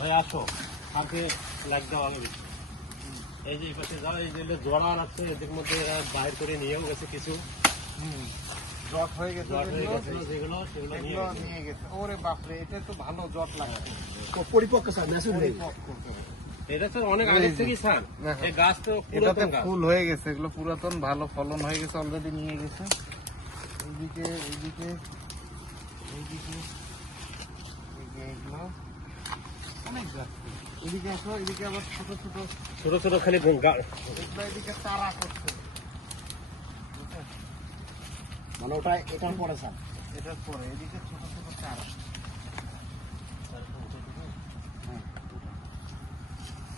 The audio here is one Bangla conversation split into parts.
ভাই আসো, আগে লাগ দাও আগে। এই যে পাশে যাও, এই যে জড়া আছে এদের মধ্যে বাইর করে নিয়েও গেছে কিছু। জট হয়ে গেছে যেগুলো সেগুলো নিয়ে গেছে। ওরে বাপরে, এটা তো ভালো জট লাগছে। পরিপক্ক স্যার ম্যাচুর নেই। এটা তো অনেক আগে থেকেই ছান। এই গাছ তো এটাতে পুরাতন গাছ। ফুল হয়ে গেছে, এগুলো পুরাতন ভালো ফলন হয়ে গেছে, অলরেডি নিয়ে গেছে। এইদিকে এইদিকে এইদিকে এগুলো অনেক গাছ। এদিকে আসো, এদিকে আবার ছোট ছোট ছোট ছোট খালি এগুলো এদিকে চারা করছে। মানে ওটা এটার পরে স্যার এটার পরে এদিকে ছোট ছোট চারা। হ্যাঁ,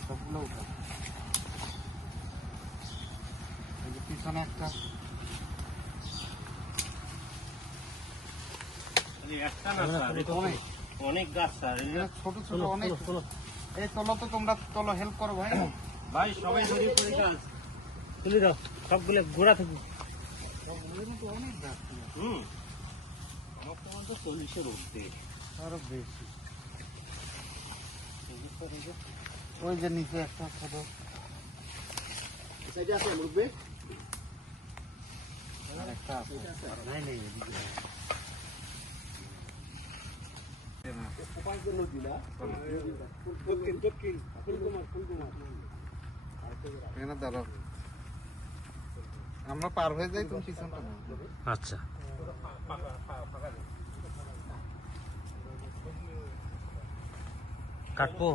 সবগুলো উঠা। এই যে পিছনে একটা একটা না স্যার, এটা অনেক গাছ স্যার। ছোট ছোট অনেক। এই চলো তো, তোমরা চলো, হেল্প করো ভাই। ভাই সবাই ধরে করে গাছ তুলে দাও, সবগুলো গোড়া থেকে। অনেক গাছ ছিল। আমার তো মনে হয় 40-এর ঊর্ধ্বে। আরো বেশি। ওই যে নিচে একটা ছোট সাইডে আছে মুরব্বি। একটা আছে। নাই নেই, এদিকে। এখানে দাঁড়াও, আমরা পার হয়ে যাই, তুমি পিছনটা নাও। আচ্ছা, কাটবো।